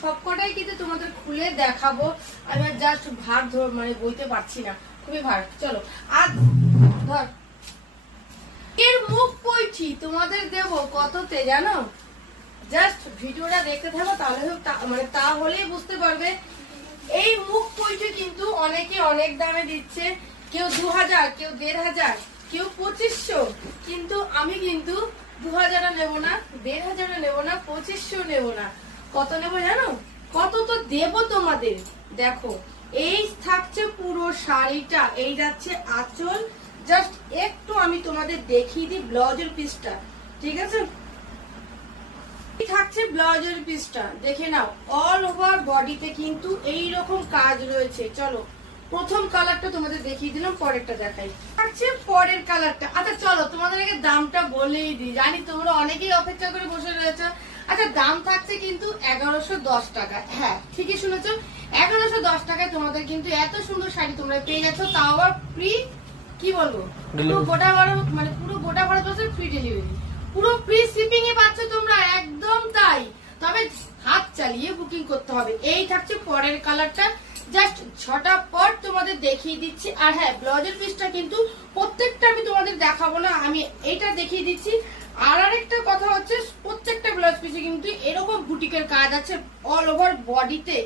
সবকটাই কিন্তু তোমাদের খুলে দেখাবো। আমি জাস্ট ভার ধর মানে বইতে পারছি না। খুবই ভার, চলো। আর ধর। এর মুখ পইছি তোমাদের দেব কততে, জানো? জাস্ট ভিডিওটা দেখতে থাকো, তাহলে মানে তাহলেই বুঝতে পারবে। এই মুখ পইছে কিন্তু অনেকে অনেক দামে দিচ্ছে। কেউ দু হাজার, কেউ দেড় হাজার, কেউ পঁচিশশো। কিন্তু আমি কিন্তু দু হাজারও নেব না, দেড় হাজারও নেব না, পঁচিশশো নেব না। কত নেব জানো? কত তো দেবো তোমাদের। দেখো, এই থাকছে পুরো শাড়িটা, এই যাচ্ছে আঁচল। জাস্ট একটু আমি তোমাদের দেখিয়ে দিই ব্লাউজের পিসটা ঠিক আছে? থাকছে ব্লাউজের পিসটা দেখে নাও অল ওভার বডিতে কিন্তু এই রকম কাজ রয়েছে। চলো, প্রথম কালারটা তোমাদের দেখিয়ে দিলাম, পরেরটা দেখাই। থাকছে পরের কালারটা আচ্ছা চলো তোমাদের আগে দামটা বলেই দিই। জানি তোমরা অনেকেই অপেক্ষা করে বসে রয়েছে আচ্ছা দাম থাকছে কিন্তু এগারোশো দশ টাকা। হ্যাঁ ঠিকই শুনেছো। এগারোশো দশ টাকায় তোমাদের কিন্তু এত সুন্দর শাড়ি তোমরা পেয়ে যাচ্ছ। তাও আবার ফ্রি কি বলব? পুরো গোটা ভারত মানে পুরো গোটা ভারতবর্ষে ফ্রি ডেলিভারি পুরো ফ্রি শিপিং এ পাচ্ছ তোমরা একদম তাই। তবে হাত চালিয়ে বুকিং করতে হবে। এই থাকছে পরের কালারটা জাস্ট ছটা পর তোমাদের দেখিয়ে দিচ্ছি। আর হ্যাঁ ব্লাউজের পিসটা কিন্তু প্রত্যেকটা আমি তোমাদের দেখাবো না। আমি এইটা দেখিয়ে দিচ্ছি। আর আরেকটা কথা হচ্ছে প্রত্যেকটা ব্লাউজ পিসে কিন্তু এরকম বুটিকের কাজ আছে অল ওভার বডিতে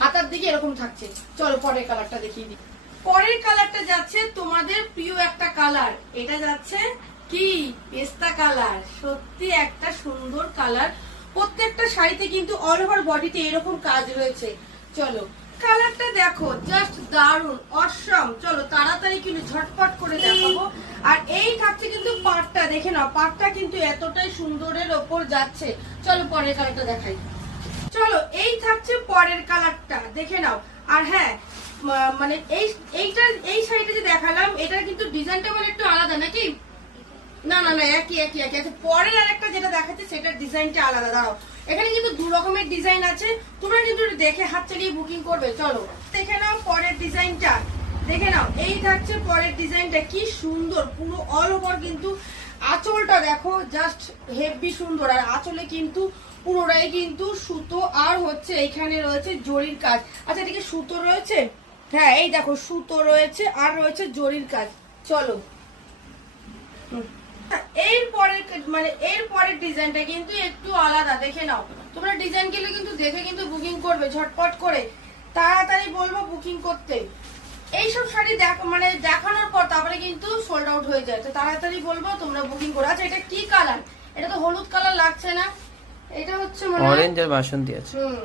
হাতার দিকে এরকম থাকছে। চলো পরের কালারটা দেখিয়ে দিই। পরের কালারটা যাচ্ছে তোমাদের প্রিয় একটা কালার এটা যাচ্ছে কি? পেস্তা কালার সত্যি একটা সুন্দর কালার প্রত্যেকটা শাড়িতে কিন্তু অল ওভার বডিতে এরকম কাজ রয়েছে। চলো কালারটা দেখো জাস্ট দারুণ অসম। চলো তাড়াতাড়ি কিন্তু ঝটপট করে দেখাবো। আর এই থাকছে কিন্তু পাটটা দেখে নাও, পাটটা কিন্তু এতটাই সুন্দরের ওপর যাচ্ছে। চলো পরের কালারটা দেখাই। চলো, এই থাকছে পরের কালারটা দেখে নাও। আর হ্যাঁ মানে এই, এইটা, এই শাড়িটা যে দেখালাম, এটার কিন্তু ডিজাইনটা মানে একটু আলাদা নাকি? না না না, একই একই একই আচ্ছা পরের আরেকটা যেটা দেখাচ্ছে, সেটার ডিজাইনটা আলাদা, দাঁড়াও। এখানে কিন্তু দু রকমের ডিজাইন আছে। তোমরা কিন্তু দেখে হাত চালিয়ে বুকিং করবে, চলো। দেখে নাও পরের ডিজাইনটা দেখে নাও, এই থাকছে পরের ডিজাইনটা কি সুন্দর, পুরো অল ওভার কিন্তু আঁচলটা দেখো জাস্ট হেভি সুন্দর। আর আঁচলে কিন্তু পুরোটাই কিন্তু সুতো আর হচ্ছে এখানে রয়েছে জরির কাজ। আচ্ছা এদিকে সুতো রয়েছে? হ্যাঁ এই দেখো, সুতো রয়েছে আর রয়েছে জরির কাজ। চলো। এর পরের মানে এর পরের ডিজাইনটা কিন্তু একটু আলাদা, দেখে নাও। তোমরা ডিজাইন গেলে কিন্তু দেখে কিন্তু বুকিং করবে, ঝটপট করে। তাড়াতাড়ি বলব বুকিং করতে। শাড়ি দেখ মানে দেখানোর পর তারপরে কিন্তু সোল্ড আউট হয়ে যায়। তো তাড়াতাড়ি বলব তোমরা বুকিং করো। আচ্ছা এটা কি কালার এটা তো হলুদ কালার লাগছে না। এটা হচ্ছে মানে অরেঞ্জ আর বাসন্তী আছে। হুম।